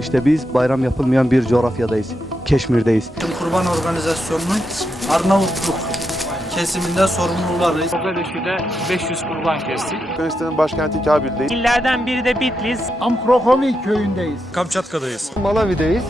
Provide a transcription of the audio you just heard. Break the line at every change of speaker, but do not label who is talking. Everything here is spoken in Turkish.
İşte biz bayram yapılmayan bir coğrafyadayız. Keşmir'deyiz.
Kurban Organizasyonu'nun Arnavutluk kesiminde sorumlularıyız.
Mogadishu'da 500 kurban kestik.
Afganistan'ın başkenti Kabil'deyiz.
İllerden biri de Bitlis.
Amprokomi köyündeyiz.
Kamçatka'dayız.
Malavi'deyiz.